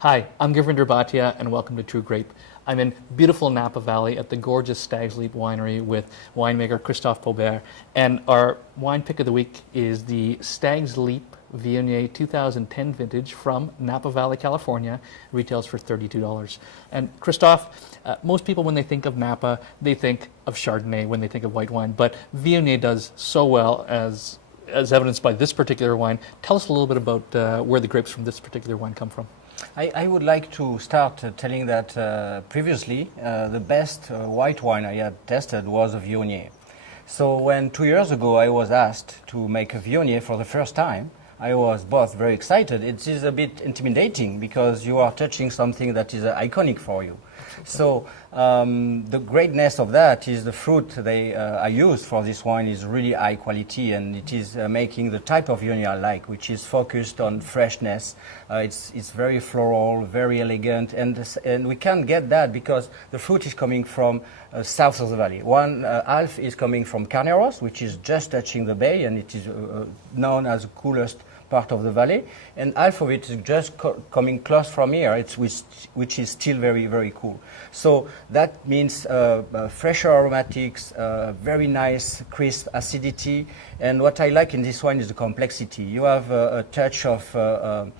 Hi, I'm Gurvinder Bhatia, and welcome to True Grape. I'm in beautiful Napa Valley at the gorgeous Stag's Leap Winery with winemaker Christophe Paubert, and our wine pick of the week is the Stag's Leap Viognier 2010 vintage from Napa Valley, California. Retails for $32. And Christophe, most people when they think of Napa, they think of Chardonnay when they think of white wine, but Viognier does so well as evidenced by this particular wine. Tell us a little bit about where the grapes from this particular wine come from. I would like to start telling that previously the best white wine I had tested was a Viognier. So when 2 years ago I was asked to make a Viognier for the first time, I was both very excited. It is a bit intimidating because you are touching something that is iconic for you. So the greatness of that is the fruit I used for this wine is really high quality, and it is making the type of Viognier I like, which is focused on freshness. It's very floral, very elegant, and we can't get that because the fruit is coming from south of the valley. One half is coming from Carneros, which is just touching the bay, and it is known as the coolest part of the valley, and half of it is just coming close from here, which is still very, very cool. So that means fresher aromatics, very nice, crisp acidity, and what I like in this wine is the complexity. You have a touch of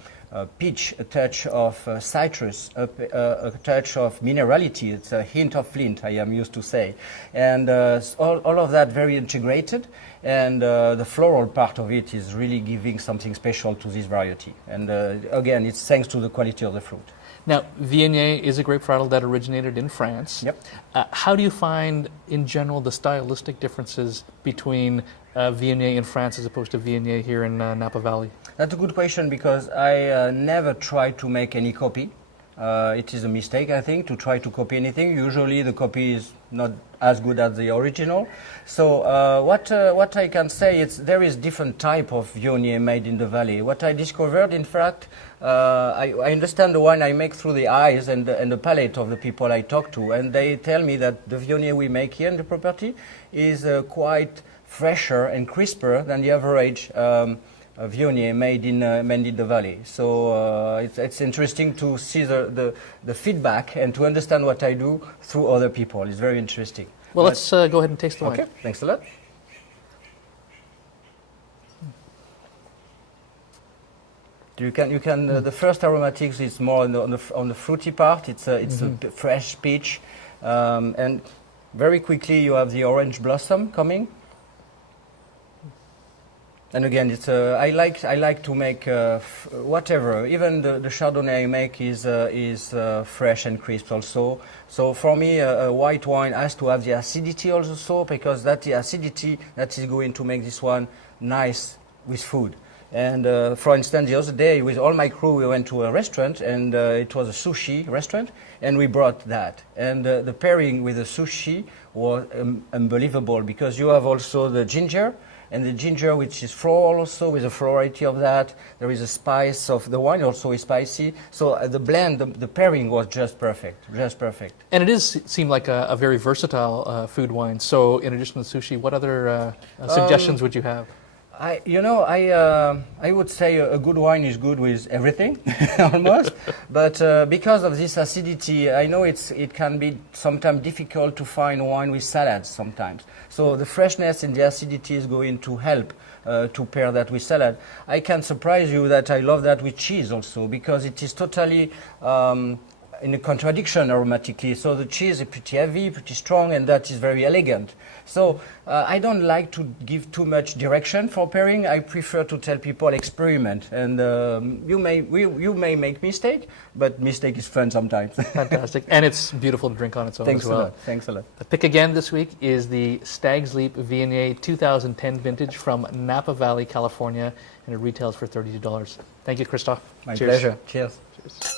peach, a touch of citrus, a touch of minerality. It's a hint of flint, I am used to say. And all of that very integrated. And the floral part of it is really giving something special to this variety. And again, it's thanks to the quality of the fruit. Now, Viognier is a grape varietal that originated in France. Yep. How do you find, in general, the stylistic differences between Viognier in France as opposed to Viognier here in Napa Valley? That's a good question because I never try to make any copy. It is a mistake, I think, to try to copy anything. Usually the copy is not as good as the original. So what I can say is there is different type of Viognier made in the valley. What I discovered, in fact, I understand the wine I make through the eyes and the palate of the people I talk to, and they tell me that the Viognier we make here in the property is quite fresher and crisper than the average Viognier made in the valley. So it's interesting to see the feedback and to understand what I do through other people. It's very interesting. Well, let's go ahead and taste the wine. Okay, thanks a lot. You can the first aromatics is more on the fruity part. It's a fresh peach, and very quickly you have the orange blossom coming. And again, it's I like to make whatever. Even the Chardonnay I make is fresh and crisp also. So for me, a white wine has to have the acidity also, because that's the acidity that is going to make this one nice with food. And for instance, the other day with all my crew, we went to a restaurant, and it was a sushi restaurant, and we brought that. And the pairing with the sushi was unbelievable, because you have also the ginger. And the ginger, which is floral also, with the florality of that. There is a spice of the wine, also is spicy. So the blend, the pairing was just perfect, just perfect. And it seemed like a very versatile food wine. So in addition to sushi, what other suggestions would you have? I would say a good wine is good with everything, almost. But because of this acidity, I know it can be sometimes difficult to find wine with salads sometimes. So the freshness and the acidity is going to help to pair that with salad. I can surprise you that I love that with cheese also, because it is totally in a contradiction aromatically. So the cheese is pretty heavy, pretty strong, and that is very elegant. So I don't like to give too much direction for pairing. I prefer to tell people experiment, and you may make mistake, but mistake is fun sometimes. Fantastic, and it's beautiful to drink on its own Thanks as well. A lot. Thanks a lot. The pick again this week is the Stag's Leap Viognier 2010 vintage from Napa Valley, California, and it retails for $32. Thank you, Christophe. My pleasure. Cheers. Cheers.